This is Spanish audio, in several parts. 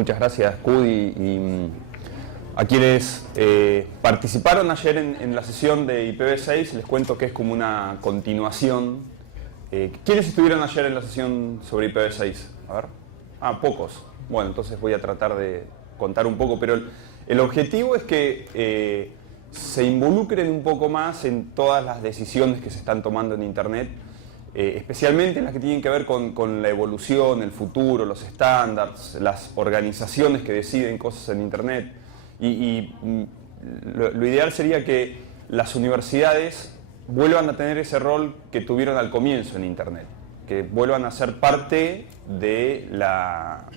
Muchas gracias, Cudi. Y a quienes participaron ayer en la sesión de IPv6, les cuento que es como una continuación. ¿Quiénes estuvieron ayer en la sesión sobre IPv6? A ver. Pocos. Bueno, entonces voy a tratar de contar un poco, pero el objetivo es que se involucren un poco más en todas las decisiones que se están tomando en Internet, especialmente en las que tienen que ver con la evolución, el futuro, los estándares, las organizaciones que deciden cosas en Internet. Lo ideal sería que las universidades vuelvan a tener ese rol que tuvieron al comienzo en Internet, que vuelvan a ser parte de la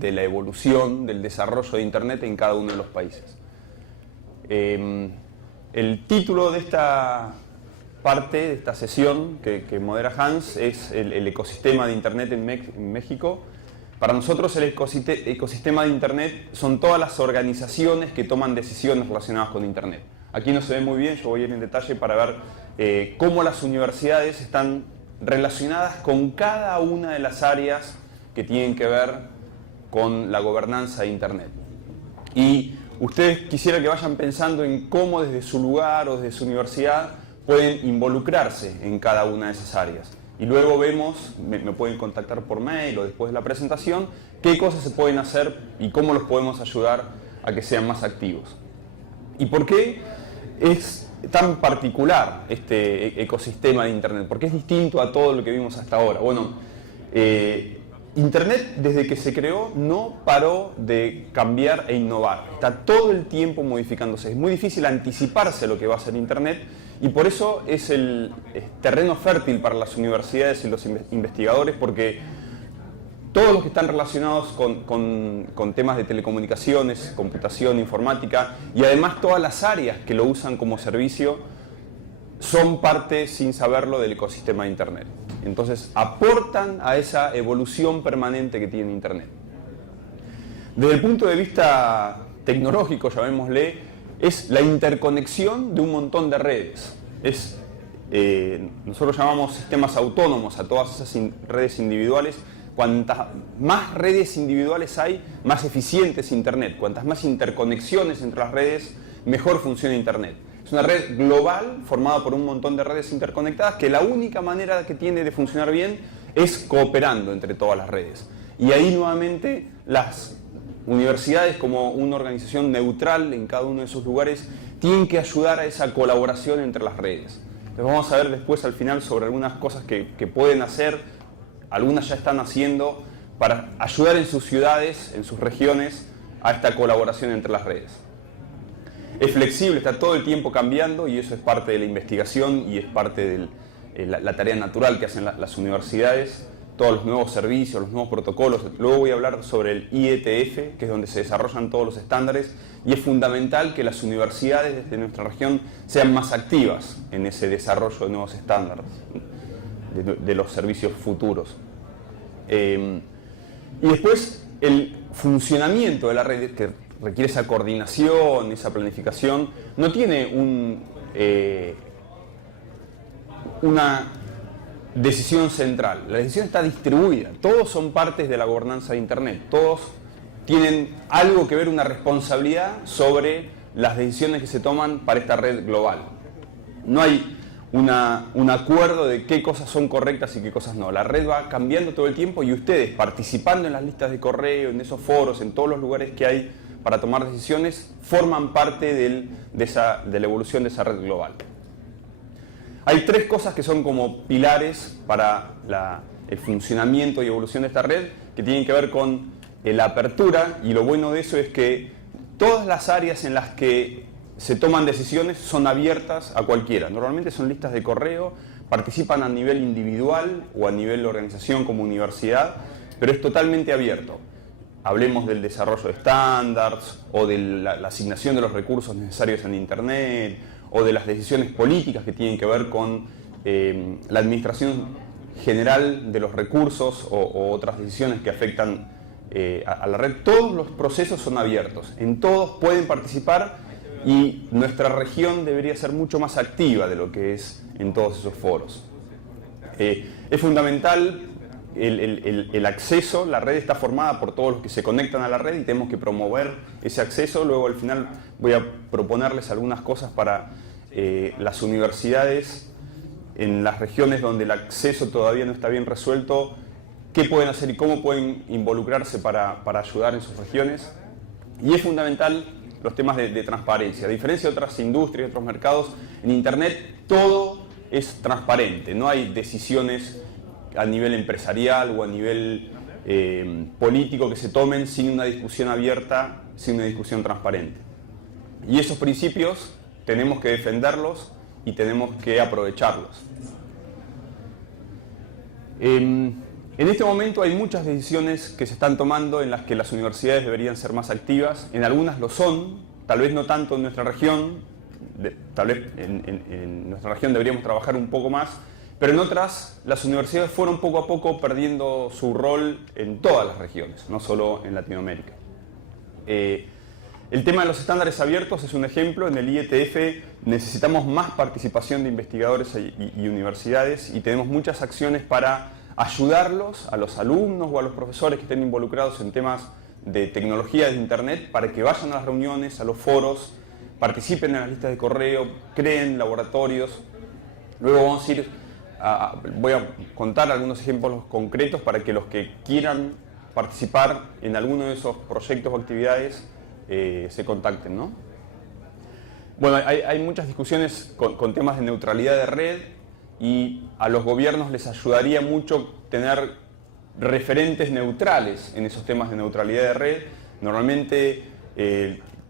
evolución, del desarrollo de Internet en cada uno de los países. El título de esta parte, de esta sesión que modera Hans, es el ecosistema de Internet en México. Para nosotros el ecosistema de Internet son todas las organizaciones que toman decisiones relacionadas con Internet. Aquí no se ve muy bien, yo voy a ir en detalle para ver cómo las universidades están relacionadas con cada una de las áreas que tienen que ver con la gobernanza de Internet. Y ustedes quisiera que vayan pensando en cómo desde su lugar o desde su universidad pueden involucrarse en cada una de esas áreas. Y luego vemos, me pueden contactar por mail o después de la presentación, qué cosas se pueden hacer y cómo los podemos ayudar a que sean más activos. ¿Y por qué es tan particular este ecosistema de Internet? ¿Por qué es distinto a todo lo que vimos hasta ahora? Bueno, Internet desde que se creó no paró de cambiar e innovar. Está todo el tiempo modificándose. Es muy difícil anticiparse lo que va a ser Internet y por eso es el terreno fértil para las universidades y los investigadores, porque todos los que están relacionados con temas de telecomunicaciones, computación, informática y además todas las áreas que lo usan como servicio son parte, sin saberlo, del ecosistema de Internet. Entonces aportan a esa evolución permanente que tiene Internet. Desde el punto de vista tecnológico, llamémosle, es la interconexión de un montón de redes. Nosotros llamamos sistemas autónomos a todas esas redes individuales. Cuantas más redes individuales hay, más eficiente es Internet. Cuantas más interconexiones entre las redes, mejor funciona Internet. Es una red global formada por un montón de redes interconectadas que la única manera que tiene de funcionar bien es cooperando entre todas las redes. Y ahí nuevamente las universidades, como una organización neutral en cada uno de sus lugares, tienen que ayudar a esa colaboración entre las redes. Entonces vamos a ver después al final sobre algunas cosas que pueden hacer, algunas ya están haciendo, para ayudar en sus ciudades, en sus regiones, a esta colaboración entre las redes. Es flexible, está todo el tiempo cambiando y eso es parte de la investigación y es parte de la tarea natural que hacen las universidades, todos los nuevos servicios, los nuevos protocolos. Luego voy a hablar sobre el IETF, que es donde se desarrollan todos los estándares, y es fundamental que las universidades desde nuestra región sean más activas en ese desarrollo de nuevos estándares, de los servicios futuros. Y después el funcionamiento de la red, que requiere esa coordinación, esa planificación, no tiene una decisión central. La decisión está distribuida. Todos son partes de la gobernanza de Internet. Todos tienen algo que ver, una responsabilidad sobre las decisiones que se toman para esta red global. No hay un acuerdo de qué cosas son correctas y qué cosas no. La red va cambiando todo el tiempo y ustedes, participando en las listas de correo, en esos foros, en todos los lugares que hay para tomar decisiones, forman parte de la evolución de esa red global. Hay tres cosas que son como pilares para el funcionamiento y evolución de esta red, que tienen que ver con la apertura, y lo bueno de eso es que todas las áreas en las que se toman decisiones son abiertas a cualquiera. Normalmente son listas de correo, participan a nivel individual o a nivel de organización como universidad, pero es totalmente abierto. Hablemos del desarrollo de estándares o de la asignación de los recursos necesarios en Internet o de las decisiones políticas que tienen que ver con la administración general de los recursos o otras decisiones que afectan a la red. Todos los procesos son abiertos, en todos pueden participar y nuestra región debería ser mucho más activa de lo que es en todos esos foros. Es fundamental el acceso, la red está formada por todos los que se conectan a la red y tenemos que promover ese acceso. Luego al final voy a proponerles algunas cosas para las universidades en las regiones donde el acceso todavía no está bien resuelto, qué pueden hacer y cómo pueden involucrarse para ayudar en sus regiones. Y es fundamental los temas de transparencia. A diferencia de otras industrias y otros mercados, en Internet todo es transparente, no hay decisiones a nivel empresarial o a nivel político que se tomen sin una discusión abierta, sin una discusión transparente. Y esos principios tenemos que defenderlos y tenemos que aprovecharlos. En este momento hay muchas decisiones que se están tomando en las que las universidades deberían ser más activas. En algunas lo son, tal vez no tanto en nuestra región, tal vez en nuestra región deberíamos trabajar un poco más, pero en otras las universidades fueron poco a poco perdiendo su rol en todas las regiones, no solo en Latinoamérica. El tema de los estándares abiertos es un ejemplo. En el IETF necesitamos más participación de investigadores y universidades y tenemos muchas acciones para ayudarlos, a los alumnos o a los profesores que estén involucrados en temas de tecnología de Internet, para que vayan a las reuniones, a los foros, participen en las listas de correo, creen laboratorios. Luego voy a contar algunos ejemplos concretos para que los que quieran participar en alguno de esos proyectos o actividades se contacten, ¿no? Bueno, hay muchas discusiones con temas de neutralidad de red y a los gobiernos les ayudaría mucho tener referentes neutrales en esos temas de neutralidad de red. Normalmente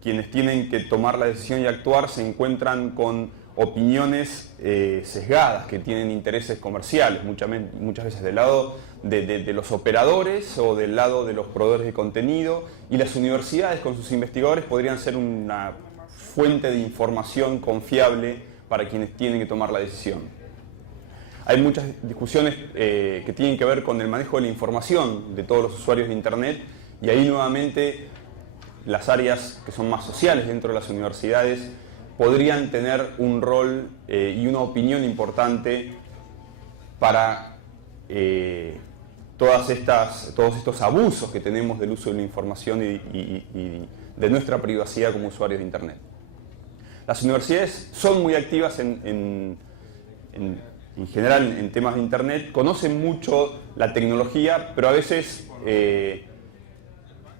quienes tienen que tomar la decisión y actuar se encuentran con opiniones sesgadas que tienen intereses comerciales, muchas veces del lado de los operadores o del lado de los proveedores de contenido, y las universidades con sus investigadores podrían ser una fuente de información confiable para quienes tienen que tomar la decisión. Hay muchas discusiones que tienen que ver con el manejo de la información de todos los usuarios de Internet, y ahí nuevamente las áreas que son más sociales dentro de las universidades podrían tener un rol y una opinión importante para todos estos abusos que tenemos del uso de la información y de nuestra privacidad como usuarios de Internet. Las universidades son muy activas en general en temas de Internet, conocen mucho la tecnología, pero a veces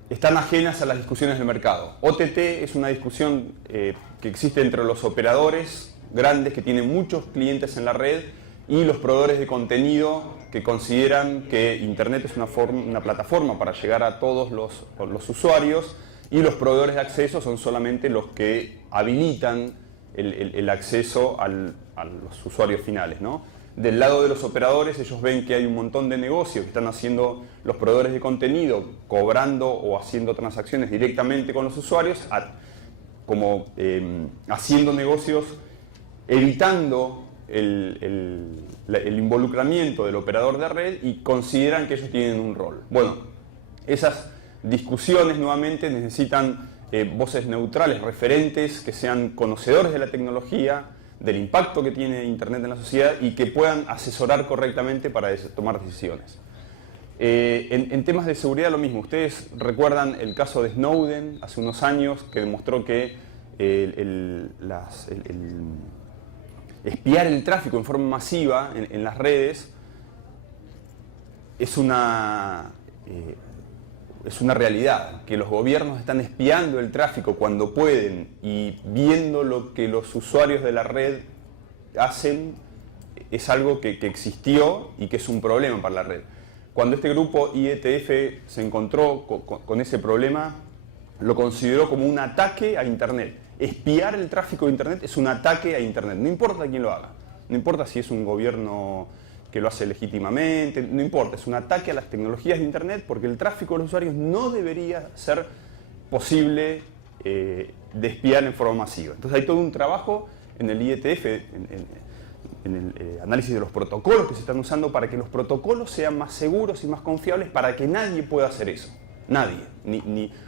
están ajenas a las discusiones del mercado. OTT es una discusión que existe entre los operadores grandes que tienen muchos clientes en la red y los proveedores de contenido que consideran que Internet es una plataforma para llegar a todos los usuarios, y los proveedores de acceso son solamente los que habilitan el acceso a los usuarios finales, ¿no? Del lado de los operadores, ellos ven que hay un montón de negocios que están haciendo los proveedores de contenido, cobrando o haciendo transacciones directamente con los usuarios, haciendo negocios, evitando el involucramiento del operador de red, y consideran que ellos tienen un rol. Bueno, esas discusiones nuevamente necesitan voces neutrales, referentes que sean conocedores de la tecnología, del impacto que tiene Internet en la sociedad y que puedan asesorar correctamente para tomar decisiones. En temas de seguridad lo mismo. Ustedes recuerdan el caso de Snowden hace unos años, que demostró que espiar el tráfico en forma masiva en las redes es una realidad, que los gobiernos están espiando el tráfico cuando pueden y viendo lo que los usuarios de la red hacen. Es algo que existió y que es un problema para la red. Cuando este grupo IETF se encontró con ese problema, lo consideró como un ataque a Internet. Espiar el tráfico de Internet es un ataque a Internet, no importa quién lo haga, no importa si es un gobierno que lo hace legítimamente, no importa, es un ataque a las tecnologías de Internet, porque el tráfico de los usuarios no debería ser posible de espiar en forma masiva. Entonces hay todo un trabajo en el IETF, en el análisis de los protocolos que se están usando para que los protocolos sean más seguros y más confiables, para que nadie pueda hacer eso. Nadie.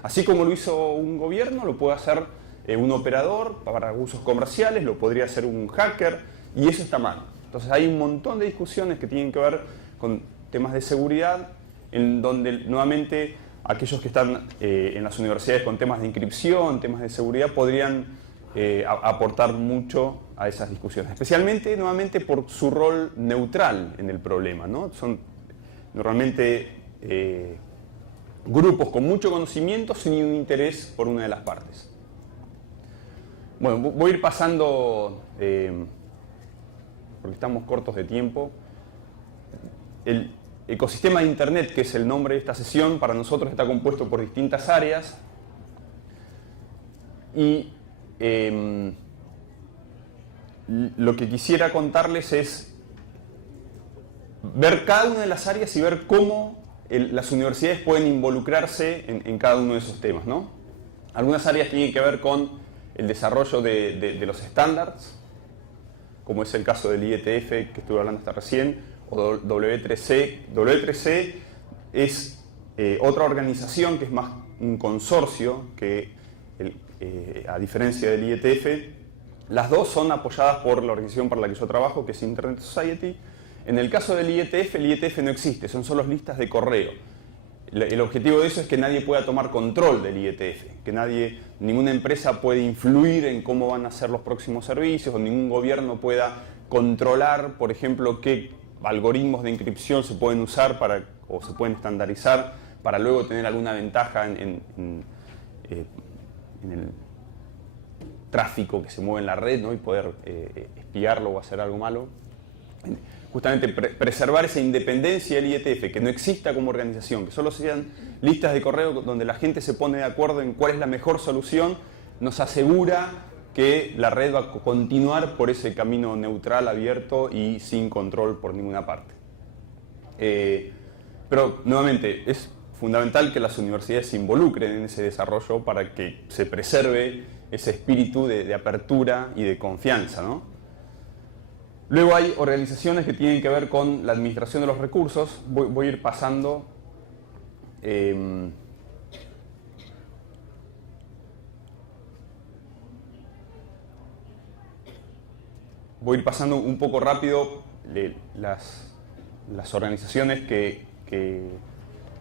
Así como lo hizo un gobierno, lo puede hacer un operador para usos comerciales, lo podría hacer un hacker, y eso está mal. Entonces hay un montón de discusiones que tienen que ver con temas de seguridad, en donde nuevamente aquellos que están en las universidades con temas de inscripción, temas de seguridad, podrían aportar mucho a esas discusiones, especialmente nuevamente por su rol neutral en el problema, ¿no? Son normalmente grupos con mucho conocimiento sin un interés por una de las partes. Bueno, voy a ir pasando, porque estamos cortos de tiempo. El ecosistema de Internet, que es el nombre de esta sesión, para nosotros está compuesto por distintas áreas. Y lo que quisiera contarles es ver cada una de las áreas y ver cómo las universidades pueden involucrarse en cada uno de esos temas, ¿no? Algunas áreas tienen que ver con el desarrollo de los estándares, como es el caso del IETF que estuve hablando hasta recién, o W3C. W3C es otra organización que es más un consorcio que, a diferencia del IETF, las dos son apoyadas por la organización para la que yo trabajo, que es Internet Society. En el caso del IETF, el IETF no existe, son solo listas de correo. El objetivo de eso es que nadie pueda tomar control del IETF, que ninguna empresa puede influir en cómo van a ser los próximos servicios, o ningún gobierno pueda controlar, por ejemplo, qué algoritmos de inscripción se pueden usar o se pueden estandarizar para luego tener alguna ventaja en el tráfico que se mueve en la red, ¿no? Y poder espiarlo o hacer algo malo. Justamente preservar esa independencia del IETF, que no exista como organización, que solo sean listas de correo donde la gente se pone de acuerdo en cuál es la mejor solución, nos asegura que la red va a continuar por ese camino neutral, abierto y sin control por ninguna parte. Pero nuevamente es fundamental que las universidades se involucren en ese desarrollo para que se preserve ese espíritu de apertura y de confianza, ¿no? Luego hay organizaciones que tienen que ver con la administración de los recursos. Voy a ir pasando. Voy a ir pasando un poco rápido las organizaciones que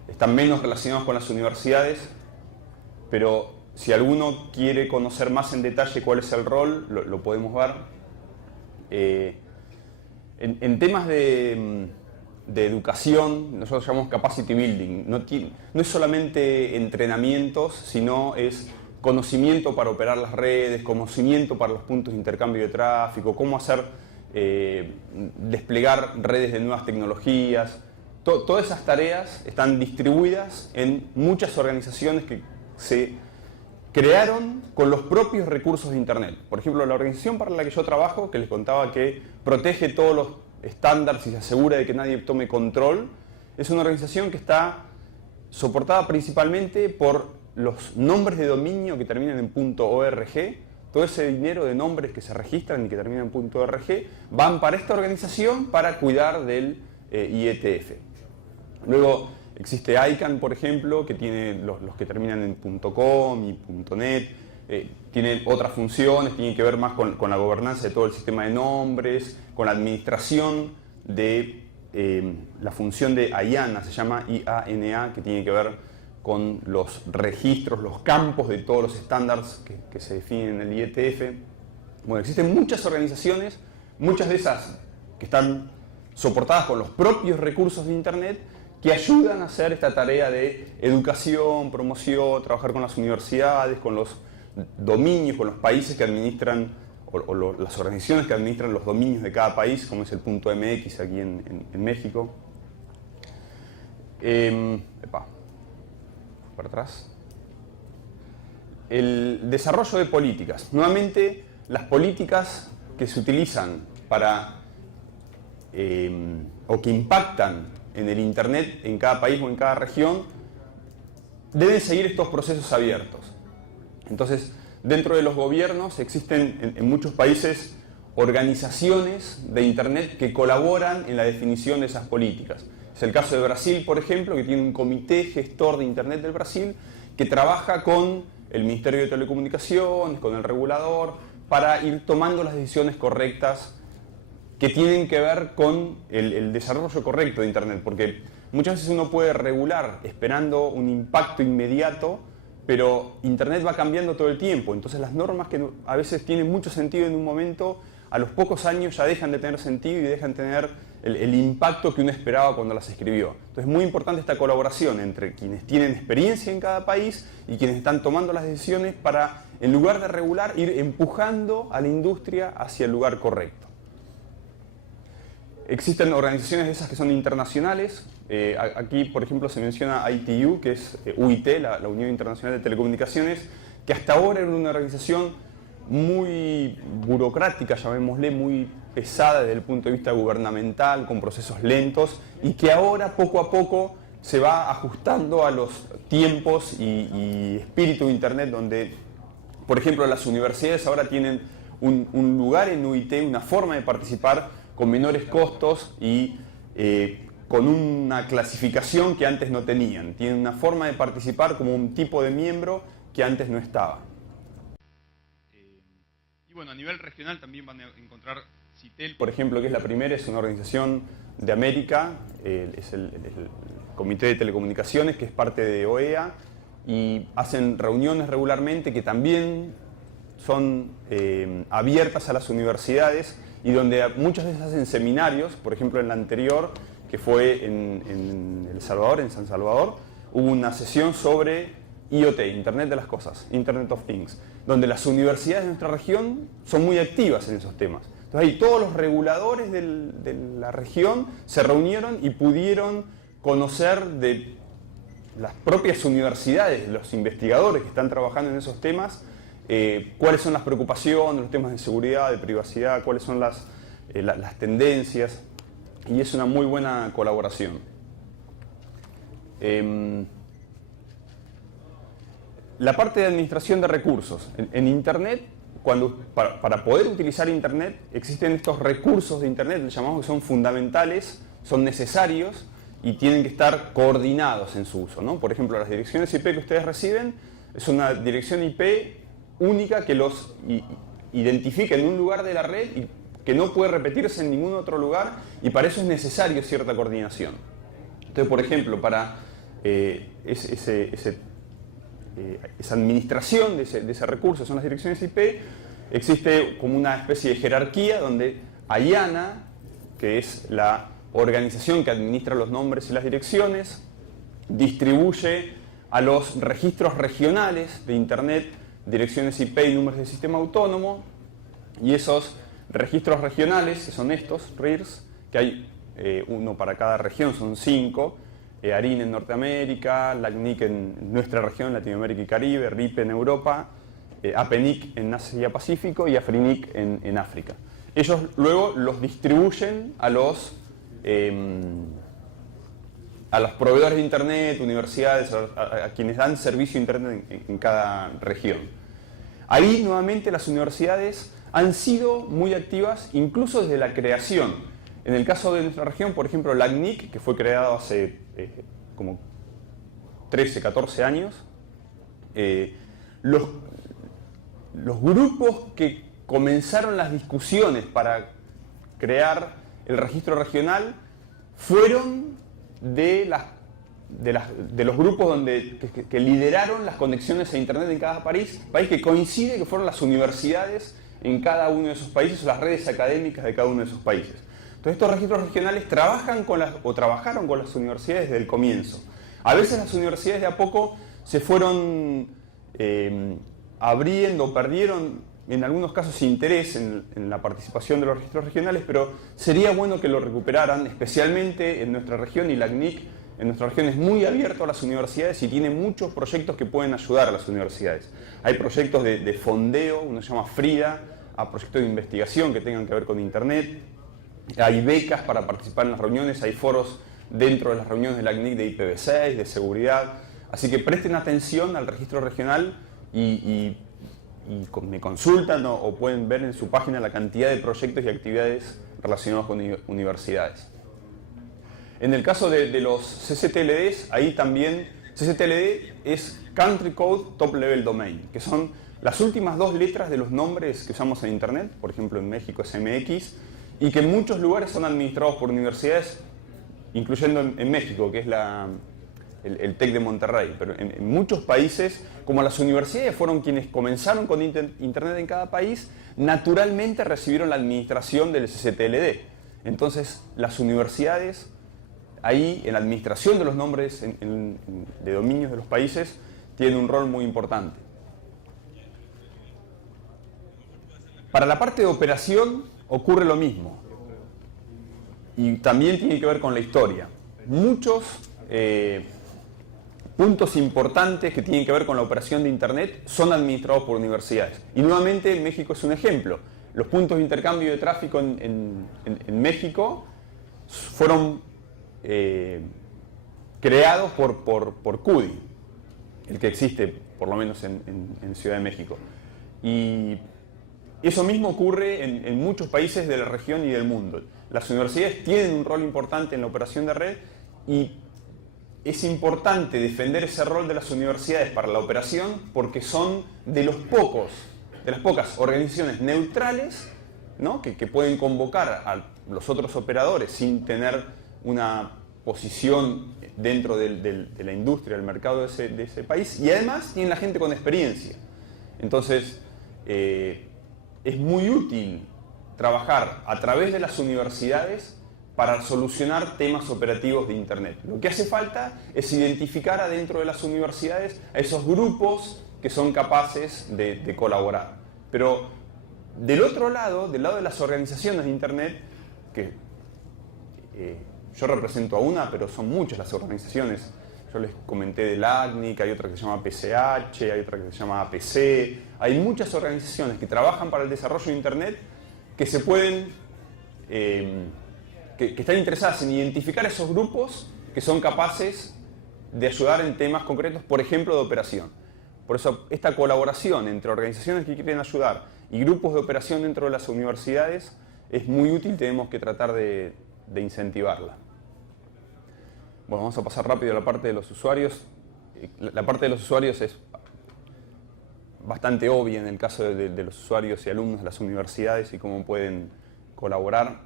están menos relacionadas con las universidades, pero si alguno quiere conocer más en detalle cuál es el rol, lo podemos ver. En temas de educación, nosotros llamamos capacity building. No es solamente entrenamientos, sino es conocimiento para operar las redes, conocimiento para los puntos de intercambio de tráfico, cómo hacer desplegar redes de nuevas tecnologías. Todas esas tareas están distribuidas en muchas organizaciones que se crearon con los propios recursos de Internet. Por ejemplo, la organización para la que yo trabajo, que les contaba que protege todos los estándares y se asegura de que nadie tome control, es una organización que está soportada principalmente por los nombres de dominio que terminan en .org. Todo ese dinero de nombres que se registran y que terminan en .org van para esta organización para cuidar del IETF. Luego existe ICANN, por ejemplo, que tiene los que terminan en .com y .net. Tienen otras funciones, tienen que ver más con la gobernanza de todo el sistema de nombres, con la administración de la función de IANA, se llama IANA, que tiene que ver con los registros, los campos de todos los estándares que se definen en el IETF. Bueno, existen muchas organizaciones, muchas de esas que están soportadas con los propios recursos de Internet, que ayudan a hacer esta tarea de educación, promoción, trabajar con las universidades, con los dominios, con los países que administran, las organizaciones que administran los dominios de cada país, como es el .mx aquí en México. Para atrás. El desarrollo de políticas. Nuevamente, las políticas que se utilizan para o que impactan en el Internet en cada país o en cada región deben seguir estos procesos abiertos. Entonces, dentro de los gobiernos existen en muchos países organizaciones de Internet que colaboran en la definición de esas políticas. Es el caso de Brasil, por ejemplo, que tiene un comité gestor de Internet del Brasil que trabaja con el Ministerio de Telecomunicaciones, con el regulador, para ir tomando las decisiones correctas que tienen que ver con el desarrollo correcto de Internet, porque muchas veces uno puede regular esperando un impacto inmediato, pero Internet va cambiando todo el tiempo, entonces las normas que a veces tienen mucho sentido en un momento, a los pocos años ya dejan de tener sentido y dejan de tener el impacto que uno esperaba cuando las escribió. Entonces es muy importante esta colaboración entre quienes tienen experiencia en cada país y quienes están tomando las decisiones para, en lugar de regular, ir empujando a la industria hacia el lugar correcto. Existen organizaciones de esas que son internacionales. Aquí, por ejemplo, se menciona ITU, que es UIT, la Unión Internacional de Telecomunicaciones, que hasta ahora era una organización muy burocrática, llamémosle, muy pesada desde el punto de vista gubernamental, con procesos lentos, y que ahora poco a poco se va ajustando a los tiempos y espíritu de Internet, donde, por ejemplo, las universidades ahora tienen un lugar en UIT, una forma de participar con menores costos y con una clasificación que antes no tenían. Tienen una forma de participar como un tipo de miembro que antes no estaba. Y bueno, a nivel regional también van a encontrar CITEL, por ejemplo, que es la primera, es una organización de América, es el Comité de Telecomunicaciones, que es parte de OEA, y hacen reuniones regularmente que también son abiertas a las universidades y donde muchas veces hacen seminarios. Por ejemplo, en la anterior, que fue en El Salvador, en San Salvador, hubo una sesión sobre IoT, Internet de las Cosas, Internet of Things, donde las universidades de nuestra región son muy activas en esos temas. Entonces ahí todos los reguladores de la región se reunieron y pudieron conocer de las propias universidades, los investigadores que están trabajando en esos temas, cuáles son las preocupaciones, los temas de seguridad, de privacidad, cuáles son las tendencias, y es una muy buena colaboración. La parte de administración de recursos. En Internet, para poder utilizar Internet, existen estos recursos de Internet, les llamamos, que son fundamentales, son necesarios y tienen que estar coordinados en su uso, ¿no? Por ejemplo, las direcciones IP que ustedes reciben es una dirección IP única que los identifica en un lugar de la red y que no puede repetirse en ningún otro lugar, y para eso es necesario cierta coordinación. Entonces, por ejemplo, para esa administración de ese recurso, son las direcciones IP, existe como una especie de jerarquía donde IANA, que es la organización que administra los nombres y las direcciones, distribuye a los registros regionales de Internet direcciones IP y números de sistema autónomo, y esos registros regionales, que son estos, RIRs, que hay uno para cada región, son 5, ARIN en Norteamérica, LACNIC en nuestra región, Latinoamérica y Caribe, RIP en Europa, APNIC en Asia-Pacífico y AFRINIC en África. Ellos luego los distribuyen a los proveedores de Internet, universidades, a quienes dan servicio a Internet en cada región. Ahí nuevamente las universidades han sido muy activas incluso desde la creación. En el caso de nuestra región, por ejemplo, LACNIC, que fue creado hace como 13, 14 años, los grupos que comenzaron las discusiones para crear el registro regional fueron de los grupos que lideraron las conexiones a Internet en cada país, que coincide que fueron las universidades en cada uno de esos países o las redes académicas de cada uno de esos países. Entonces estos registros regionales trabajaron con las universidades desde el comienzo. A veces las universidades de a poco se fueron abriendo o perdieron en algunos casos interés en la participación de los registros regionales, pero sería bueno que lo recuperaran, especialmente en nuestra región, y LACNIC en nuestra región es muy abierto a las universidades y tiene muchos proyectos que pueden ayudar a las universidades. Hay proyectos de fondeo, uno se llama FRIDA, a proyectos de investigación que tengan que ver con Internet, hay becas para participar en las reuniones, hay foros dentro de las reuniones de LACNIC de IPv6, de seguridad, así que presten atención al registro regional y me consultan o pueden ver en su página la cantidad de proyectos y actividades relacionados con universidades. En el caso de los CCTLDs, ahí también, CCTLD es Country Code Top Level Domain, que son las últimas 2 letras de los nombres que usamos en Internet, por ejemplo en México es MX, y que en muchos lugares son administrados por universidades, incluyendo en México, que es el TEC de Monterrey. Pero en muchos países, como las universidades fueron quienes comenzaron con Internet en cada país, naturalmente recibieron la administración del SSTLD. Entonces, las universidades, ahí en la administración de los nombres de dominios de los países, tienen un rol muy importante. Para la parte de operación ocurre lo mismo. Y también tiene que ver con la historia. Muchos puntos importantes que tienen que ver con la operación de Internet son administrados por universidades. Y nuevamente México es un ejemplo. Los puntos de intercambio de tráfico en México fueron creados por CUDI, el que existe por lo menos en Ciudad de México. Y eso mismo ocurre en muchos países de la región y del mundo. Las universidades tienen un rol importante en la operación de red y es importante defender ese rol de las universidades para la operación porque son de las pocas organizaciones neutrales, ¿no?, que pueden convocar a los otros operadores sin tener una posición dentro de la industria, del mercado de ese país, y además tienen la gente con experiencia. Entonces, es muy útil trabajar a través de las universidades para solucionar temas operativos de Internet. Lo que hace falta es identificar adentro de las universidades a esos grupos que son capaces de colaborar. Pero del otro lado, del lado de las organizaciones de Internet, que yo represento a una, pero son muchas las organizaciones. Yo les comenté del ACNIC, hay otra que se llama PCH, hay otra que se llama APC. Hay muchas organizaciones que trabajan para el desarrollo de Internet que se pueden, que están interesadas en identificar esos grupos que son capaces de ayudar en temas concretos, por ejemplo, de operación. Por eso, esta colaboración entre organizaciones que quieren ayudar y grupos de operación dentro de las universidades es muy útil, tenemos que tratar de incentivarla. Bueno, vamos a pasar rápido a la parte de los usuarios. La parte de los usuarios es bastante obvia en el caso de los usuarios y alumnos de las universidades y cómo pueden colaborar.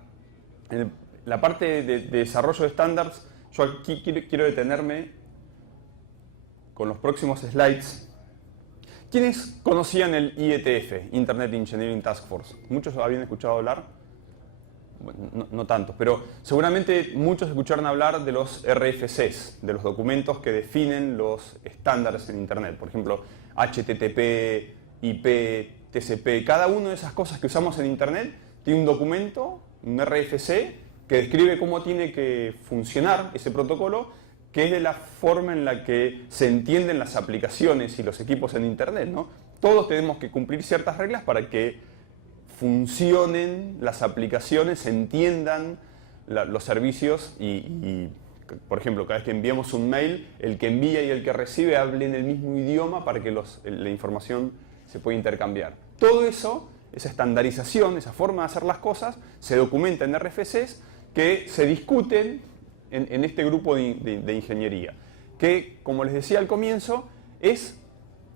En la parte de desarrollo de estándares, yo aquí quiero detenerme con los próximos slides. ¿Quiénes conocían el IETF, Internet Engineering Task Force? ¿Muchos habían escuchado hablar? Bueno, no tantos, pero seguramente muchos escucharon hablar de los RFCs, de los documentos que definen los estándares en Internet. Por ejemplo, HTTP, IP, TCP. Cada una de esas cosas que usamos en Internet tiene un documento, un RFC, que describe cómo tiene que funcionar ese protocolo, que es de la forma en la que se entienden las aplicaciones y los equipos en Internet, ¿no? Todos tenemos que cumplir ciertas reglas para que funcionen las aplicaciones, se entiendan los servicios y, por ejemplo, cada vez que enviamos un mail, el que envía y el que recibe hablen el mismo idioma para que la información se pueda intercambiar. Todo eso, esa estandarización, esa forma de hacer las cosas, se documenta en RFCs que se discuten en este grupo de ingeniería, que, como les decía al comienzo, es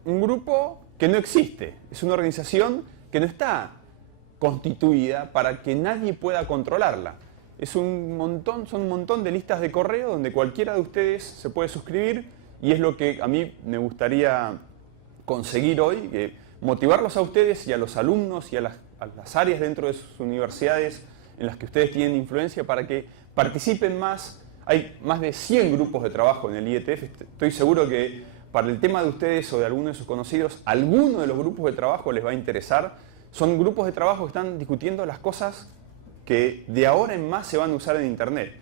un grupo que no existe, es una organización que no está constituida para que nadie pueda controlarla. Son un montón de listas de correo donde cualquiera de ustedes se puede suscribir y es lo que a mí me gustaría conseguir hoy, motivarlos a ustedes y a los alumnos y a las áreas dentro de sus universidades en las que ustedes tienen influencia para que participen más. Hay más de 100 grupos de trabajo en el IETF. Estoy seguro que para el tema de ustedes o de alguno de sus conocidos, alguno de los grupos de trabajo les va a interesar. Son grupos de trabajo que están discutiendo las cosas que de ahora en más se van a usar en Internet.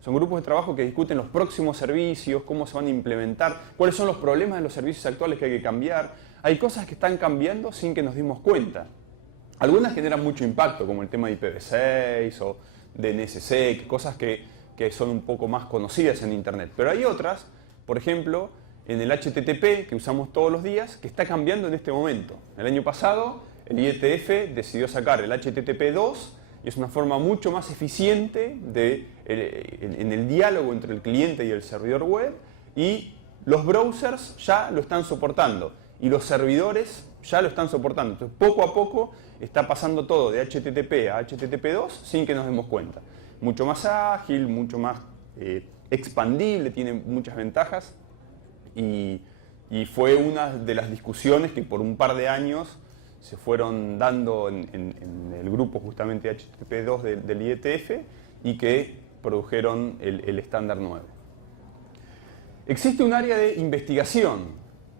Son grupos de trabajo que discuten los próximos servicios, cómo se van a implementar, cuáles son los problemas de los servicios actuales que hay que cambiar. Hay cosas que están cambiando sin que nos dimos cuenta. Algunas generan mucho impacto, como el tema de IPv6 o de NSSec, cosas que son un poco más conocidas en Internet. Pero hay otras, por ejemplo, en el HTTP, que usamos todos los días, que está cambiando en este momento. El año pasado, el IETF decidió sacar el HTTP2 y es una forma mucho más eficiente en el diálogo entre el cliente y el servidor web, y los browsers ya lo están soportando y los servidores ya lo están soportando. Entonces, poco a poco está pasando todo de HTTP a HTTP2 sin que nos demos cuenta. Mucho más ágil, mucho más expandible, tiene muchas ventajas y fue una de las discusiones que por un par de años se fueron dando en el grupo justamente HTTP2 del IETF y que produjeron el estándar nuevo. Existe un área de investigación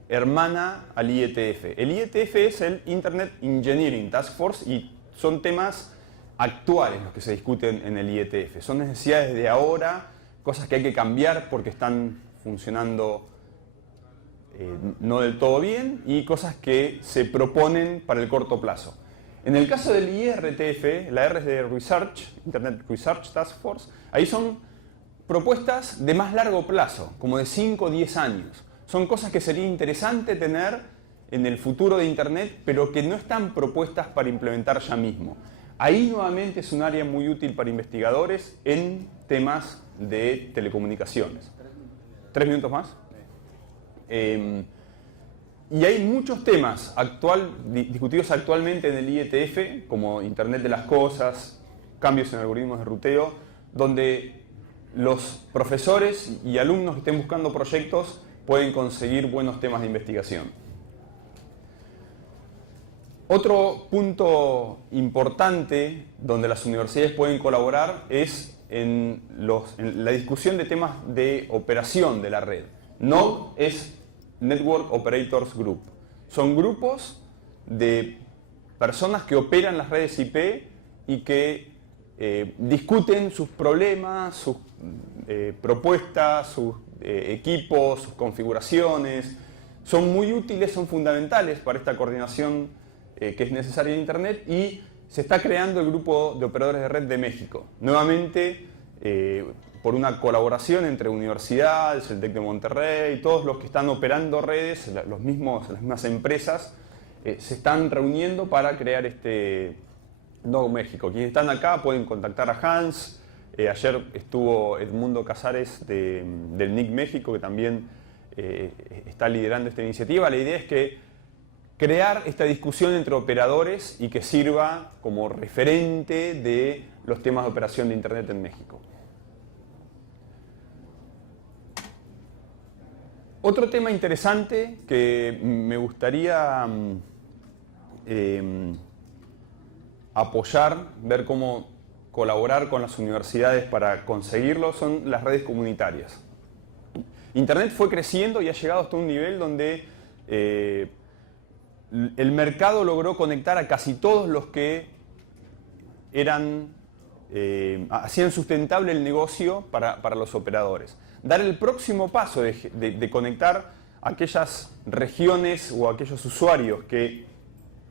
hermana al IETF. El IETF es el Internet Engineering Task Force y son temas actuales los que se discuten en el IETF. Son necesidades de ahora, cosas que hay que cambiar porque están funcionando no del todo bien y cosas que se proponen para el corto plazo. En el caso del IRTF, la R es de Research, Internet Research Task Force, ahí son propuestas de más largo plazo, como de 5 o 10 años. Son cosas que sería interesante tener en el futuro de Internet, pero que no están propuestas para implementar ya mismo. Ahí nuevamente es un área muy útil para investigadores en temas de telecomunicaciones. 3 minutos más. Y hay muchos temas discutidos actualmente en el IETF, como Internet de las Cosas, cambios en algoritmos de ruteo, donde los profesores y alumnos que estén buscando proyectos pueden conseguir buenos temas de investigación. Otro punto importante donde las universidades pueden colaborar es en la discusión de temas de operación de la red. NOG es Network Operators Group. Son grupos de personas que operan las redes IP y que discuten sus problemas, sus propuestas, sus equipos, sus configuraciones. Son muy útiles, son fundamentales para esta coordinación que es necesaria en Internet y se está creando el Grupo de Operadores de Red de México. Nuevamente, por una colaboración entre universidades, el TEC de Monterrey, todos los que están operando redes, las mismas empresas, se están reuniendo para crear este NOG México. Quienes están acá pueden contactar a Hans. Ayer estuvo Edmundo Casares del NIC México, que también está liderando esta iniciativa. La idea es que crear esta discusión entre operadores y que sirva como referente de los temas de operación de Internet en México. Otro tema interesante que me gustaría apoyar, ver cómo colaborar con las universidades para conseguirlo, son las redes comunitarias. Internet fue creciendo y ha llegado hasta un nivel donde el mercado logró conectar a casi todos los que hacían sustentable el negocio para los operadores. Dar el próximo paso de conectar a aquellas regiones o a aquellos usuarios que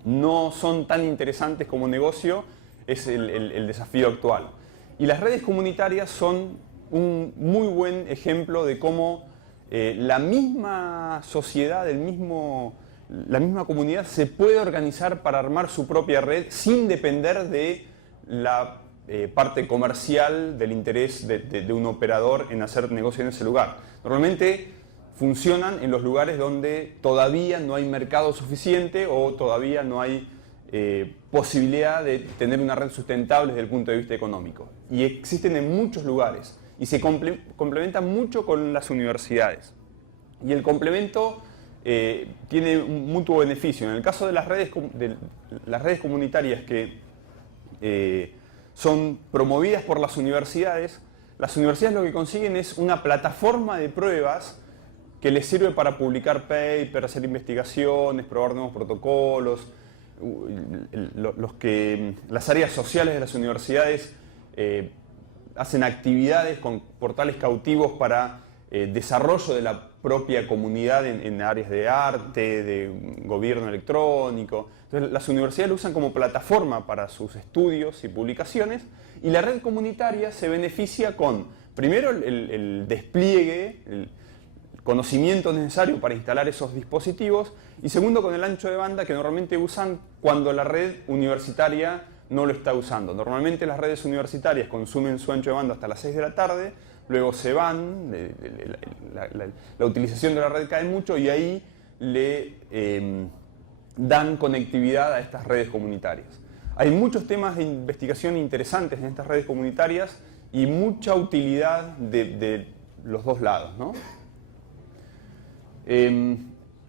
no son tan interesantes como negocio es el desafío actual. Y las redes comunitarias son un muy buen ejemplo de cómo la misma sociedad, la misma comunidad se puede organizar para armar su propia red sin depender de la parte comercial, del interés de un operador en hacer negocio en ese lugar. Normalmente funcionan en los lugares donde todavía no hay mercado suficiente o todavía no hay posibilidad de tener una red sustentable desde el punto de vista económico. Y existen en muchos lugares y se complementan mucho con las universidades. Y el complemento tiene un mutuo beneficio. En el caso de las redes comunitarias que son promovidas por las universidades lo que consiguen es una plataforma de pruebas que les sirve para publicar papers, hacer investigaciones, probar nuevos protocolos. Las áreas sociales de las universidades hacen actividades con portales cautivos para desarrollo de la propia comunidad en áreas de arte, de gobierno electrónico. Entonces, las universidades lo usan como plataforma para sus estudios y publicaciones y la red comunitaria se beneficia con, primero, el despliegue, el conocimiento necesario para instalar esos dispositivos y segundo, con el ancho de banda que normalmente usan cuando la red universitaria no lo está usando. Normalmente las redes universitarias consumen su ancho de banda hasta las 6 de la tarde, luego se van, la utilización de la red cae mucho y ahí le dan conectividad a estas redes comunitarias. Hay muchos temas de investigación interesantes en estas redes comunitarias y mucha utilidad de los dos lados, ¿no?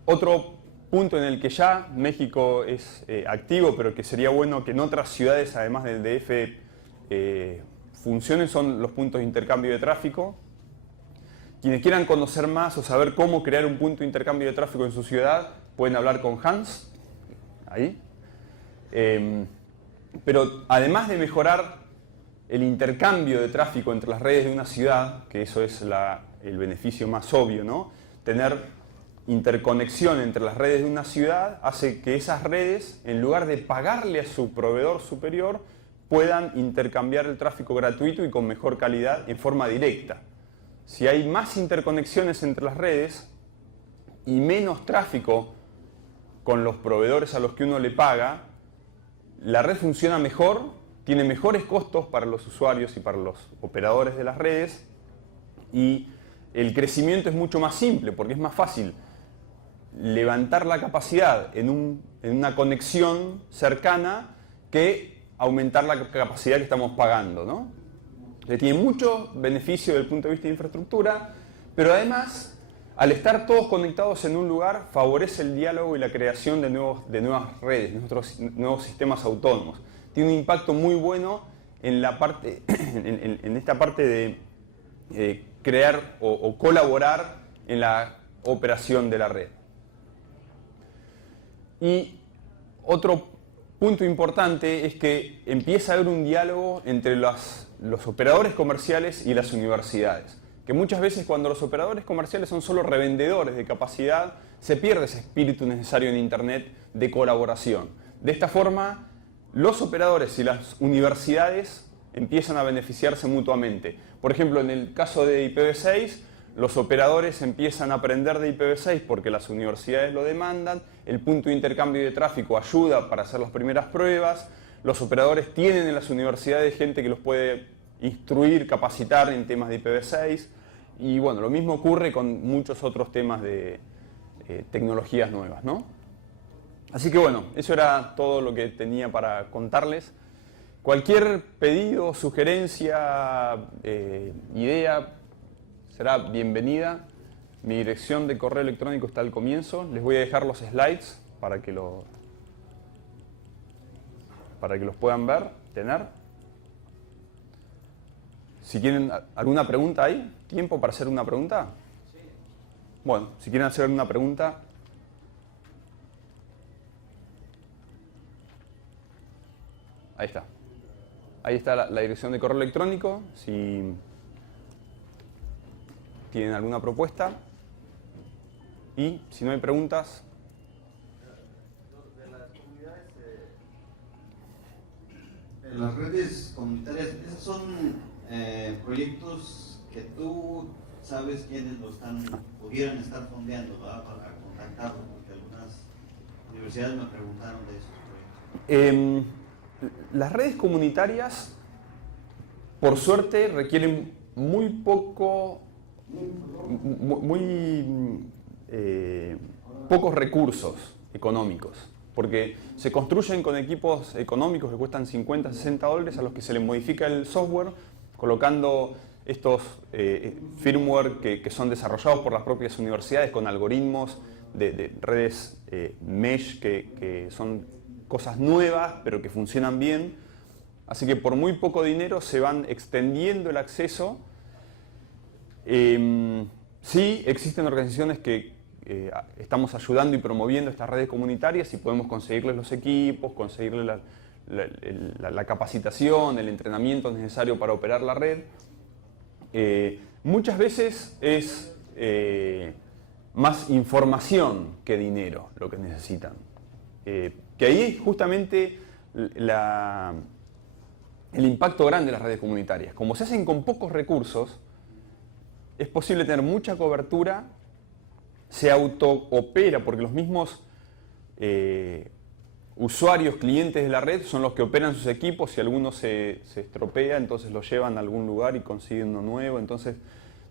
Otro punto en el que ya México es activo, pero que sería bueno que en otras ciudades, además del DF, funcionen, son los puntos de intercambio de tráfico. Quienes quieran conocer más o saber cómo crear un punto de intercambio de tráfico en su ciudad, pueden hablar con Hans, ahí. Pero además de mejorar el intercambio de tráfico entre las redes de una ciudad, que eso es el beneficio más obvio, ¿no? Tener interconexión entre las redes de una ciudad hace que esas redes, en lugar de pagarle a su proveedor superior, puedan intercambiar el tráfico gratuito y con mejor calidad en forma directa. Si hay más interconexiones entre las redes y menos tráfico con los proveedores a los que uno le paga, la red funciona mejor, tiene mejores costos para los usuarios y para los operadores de las redes, y el crecimiento es mucho más simple porque es más fácil levantar la capacidad en una conexión cercana que aumentar la capacidad que estamos pagando, ¿no? Tiene mucho beneficio desde el punto de vista de infraestructura, pero además, al estar todos conectados en un lugar, favorece el diálogo y la creación de nuevas redes, nuevos sistemas autónomos. Tiene un impacto muy bueno en esta parte de crear o colaborar en la operación de la red. Y otro punto importante es que empieza a haber un diálogo entre los operadores comerciales y las universidades. Que muchas veces cuando los operadores comerciales son solo revendedores de capacidad, se pierde ese espíritu necesario en Internet de colaboración. De esta forma, los operadores y las universidades empiezan a beneficiarse mutuamente. Por ejemplo, en el caso de IPv6, los operadores empiezan a aprender de IPv6 porque las universidades lo demandan, el punto de intercambio de tráfico ayuda para hacer las primeras pruebas, los operadores tienen en las universidades gente que los puede instruir, capacitar en temas de IPv6, y bueno, lo mismo ocurre con muchos otros temas de tecnologías nuevas, ¿no? Así que bueno, eso era todo lo que tenía para contarles. Cualquier pedido, sugerencia, idea será bienvenida. Mi dirección de correo electrónico está al comienzo. Les voy a dejar los slides para que los puedan ver, tener. Si quieren alguna pregunta, ¿hay tiempo para hacer una pregunta? Sí. Bueno, si quieren hacer una pregunta. Ahí está. Ahí está la dirección de correo electrónico. Si tienen alguna propuesta. Y si no hay preguntas. De las comunidades, de las redes comunitarias, esos son proyectos que tú sabes quiénes pudieran estar fondeando, ¿verdad? Para contactarlos, porque algunas universidades me preguntaron de esos proyectos. Las redes comunitarias, por suerte, requieren muy pocos recursos económicos, porque se construyen con equipos económicos que cuestan 50, 60 dólares a los que se les modifica el software, colocando estos firmware que son desarrollados por las propias universidades con algoritmos de redes mesh que son cosas nuevas, pero que funcionan bien. Así que por muy poco dinero se van extendiendo el acceso. Sí, existen organizaciones que estamos ayudando y promoviendo estas redes comunitarias y podemos conseguirles los equipos, conseguirles la capacitación, el entrenamiento necesario para operar la red. Muchas veces es más información que dinero lo que necesitan. Que ahí es justamente el impacto grande de las redes comunitarias. Como se hacen con pocos recursos, es posible tener mucha cobertura, se auto-opera, porque los mismos usuarios, clientes de la red son los que operan sus equipos. Si alguno se estropea, entonces lo llevan a algún lugar y consiguen uno nuevo. Entonces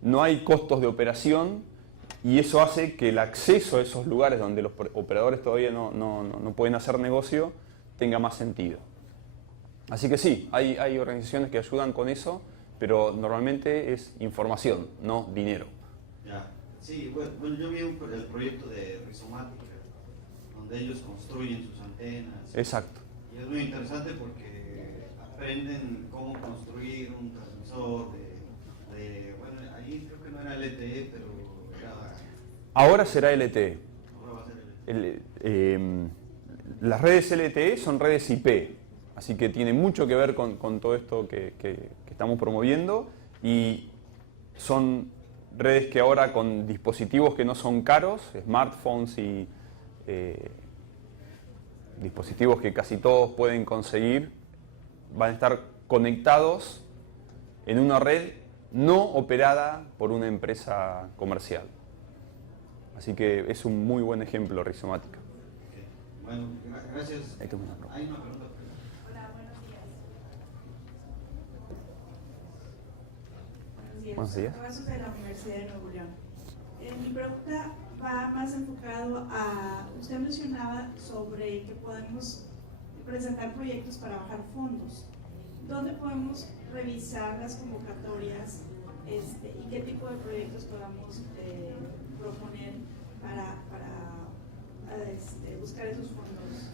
no hay costos de operación y eso hace que el acceso a esos lugares donde los operadores todavía no pueden hacer negocio tenga más sentido. Así que sí, hay organizaciones que ayudan con eso, pero normalmente es información, no dinero. Ya. Sí, bueno, yo vi el proyecto de Rizomática, donde ellos construyen sus antenas. Exacto. Y es muy interesante porque aprenden cómo construir un transmisor bueno, ahí creo que no era LTE, pero era... Ahora será LTE. Ahora va a ser LTE. Las redes LTE son redes IP, así que tiene mucho que ver con todo esto que estamos promoviendo, y son redes que ahora con dispositivos que no son caros, smartphones y dispositivos que casi todos pueden conseguir, van a estar conectados en una red no operada por una empresa comercial. Así que es un muy buen ejemplo, Rizomática. Bueno, gracias. Hay una pregunta. Hola, buenos días. Buenos días. Casos de la Universidad de Nuevo León. Mi pregunta va más enfocado a, usted mencionaba sobre que podemos presentar proyectos para bajar fondos. ¿Dónde podemos revisar las convocatorias y qué tipo de proyectos podamos proponer para buscar esos fondos?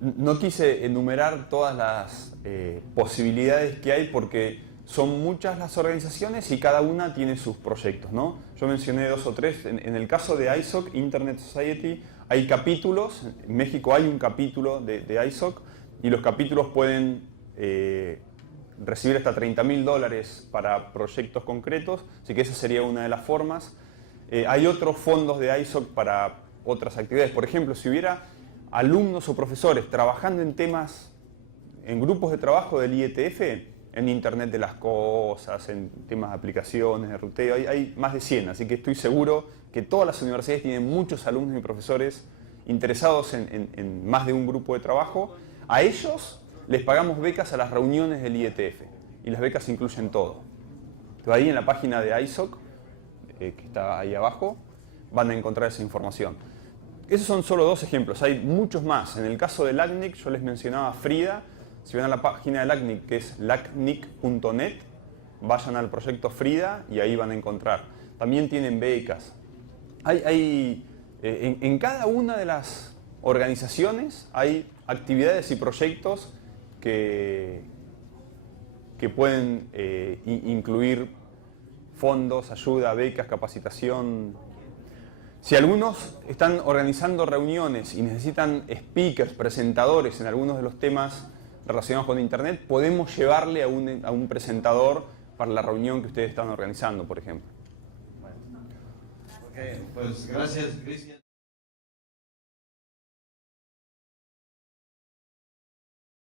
No quise enumerar todas las posibilidades que hay porque son muchas las organizaciones y cada una tiene sus proyectos, ¿no? Yo mencioné 2 o 3. En el caso de ISOC, Internet Society, hay capítulos. En México hay un capítulo de ISOC y los capítulos pueden recibir hasta $30.000 para proyectos concretos, así que esa sería una de las formas. Hay otros fondos de ISOC para otras actividades. Por ejemplo, si hubiera alumnos o profesores trabajando en temas, en grupos de trabajo del IETF, en Internet de las Cosas, en temas de aplicaciones, de ruteo, hay más de 100, así que estoy seguro que todas las universidades tienen muchos alumnos y profesores interesados en más de un grupo de trabajo. A ellos les pagamos becas a las reuniones del IETF y las becas incluyen todo. Entonces, ahí en la página de ISOC, que está ahí abajo, van a encontrar esa información. Esos son solo 2 ejemplos, hay muchos más. En el caso del LACNIC, yo les mencionaba Frida. Si van a la página del LACNIC, que es lacnic.net, vayan al proyecto Frida y ahí van a encontrar. También tienen becas. En cada una de las organizaciones hay actividades y proyectos que pueden incluir fondos, ayuda, becas, capacitación. Si algunos están organizando reuniones y necesitan speakers, presentadores en algunos de los temas relacionados con Internet, podemos llevarle a un presentador para la reunión que ustedes están organizando, por ejemplo. Bueno. Ok, pues gracias, Cristian.